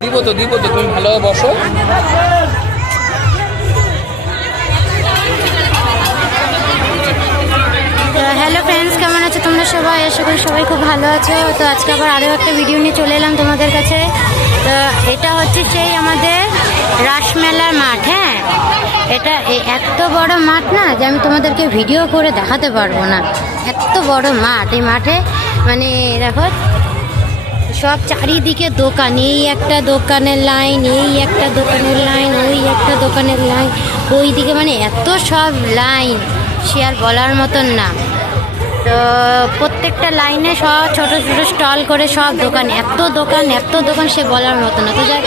দিব তো তুমি ভালো বসো। হ্যালো ফ্রেন্ডস, কেমন আছো তোমরা সবাই? আশা করি সবাই খুব ভালো আছো। তো আজকে আবার আরও একটা ভিডিও নিয়ে চলে এলাম তোমাদের কাছে। তো এটা হচ্ছে সেই আমাদের রাসমেলার মাঠ। হ্যাঁ, এটা এত বড় মাঠ না যে আমি তোমাদেরকে ভিডিও করে দেখাতে পারবো না, এত বড় মাঠ। এই মাঠে মানে দেখো সব চারিদিকে দোকান, এই একটা দোকানের লাইন, এই একটা দোকানের লাইন, ওই একটা দোকানের লাইন, ওই দিকে মানে এত সব লাইন সে আর বলার মতন না। তো প্রত্যেকটা লাইনে সব ছোট ছোট স্টল করে সব দোকান, এত দোকান সে বলার মতো না। তো যাই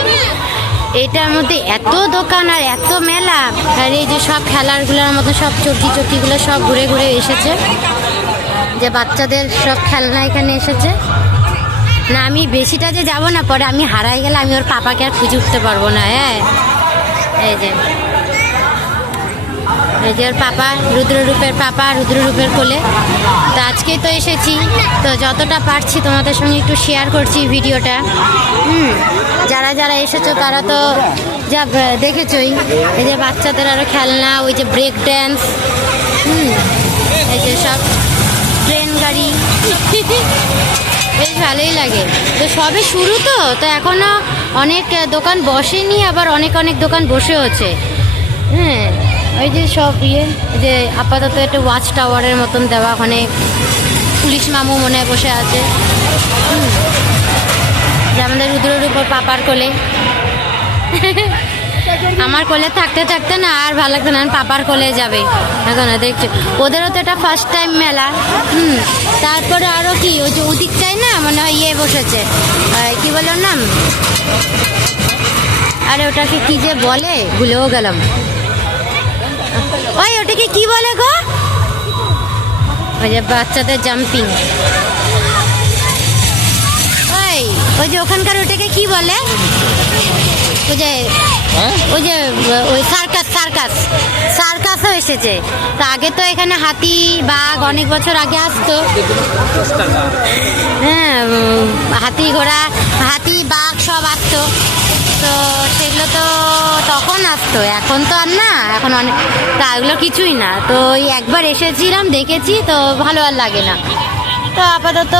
এটার মধ্যে এত দোকান আর এত মেলা, আর এই যে সব খেলারগুলোর মতো সব চকিগুলো সব ঘুরে ঘুরে এসেছে, যে বাচ্চাদের সব খেলনা এখানে এসেছে না। আমি বেশিটা যে যাবো না, পরে আমি হারাই গেলে আমি ওর পাপাকে আর খুঁজে উঠতে পারবো না। হ্যাঁ, এই যে ওর পাপা, রুদ্ররূপের কোলে। তো আজকেই তো এসেছি, তো যতটা পারছি তোমাদের সঙ্গে একটু শেয়ার করছি ভিডিওটা। যারা যারা এসেছো তারা তো যা দেখেছই, এই যে বাচ্চাদের আরও খেলনা, ওই যে ব্রেক ড্যান্স, এই যে সব ট্রেন গাড়ি, বেশ ভালোই লাগে। তো সবে শুরু, তো এখনও অনেক দোকান বসেনি, আবার অনেক দোকান বসে হচ্ছে। হ্যাঁ, ওই যে সব যে আপাতত একটা ওয়াচ টাওয়ারের মতন দেওয়া, ওখানে পুলিশ মামু মনে হয় বসে আছে। যে আমাদের রুদ্ররূপ পাপার কোলে, আমার কোলে থাকতে থাকতে না আর ভালো লাগতো না, পাপার কোলে যাবে এখন। দেখছো ওদেরও তো এটা ফার্স্ট টাইম মেলা। তারপরে আরও কি ওই যে ওদিক চাই না, মনে হয় বসেছে, কি বলে ওর নাম, আরে ওটাকে কি যে বলে ভুলেও গেলাম। ওই ওটাকে কি বলে গো, ওই যে বাচ্চাদের জাম্পিং, ওই যে ওখানকার ওটাকে কি বলে, ওই সার্কাসও এসেছে। তো আগে তো এখানে হাতি বাঘ অনেক বছর আগে আসতো। হ্যাঁ, হাতি ঘোড়া, হাতি বাঘ সব আসতো। তো সেগুলো তো তখন আসতো, এখন তো আর না, এখন অনেক তা এগুলো কিছুই না। তো ওই একবার এসেছিলাম, দেখেছি, তো ভালো আর লাগে না। তো আপাতত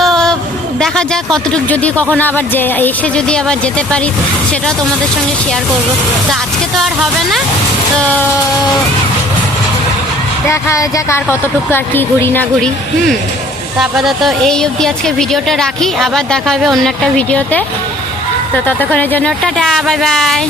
দেখা যাক কতটুকু, যদি কখনো আবার এসে যদি আবার যেতে পারি সেটাও তোমাদের সঙ্গে শেয়ার করব। তো আজকে তো আর হবে না, তো দেখা যাক আর কতটুকু আর কি ঘুরি না ঘুরি। তো আপাতত এই অবধি আজকে ভিডিওটা রাখি, আবার দেখা হবে অন্য একটা ভিডিওতে। তো ততক্ষণের জন্য টাটা, বাই বাই।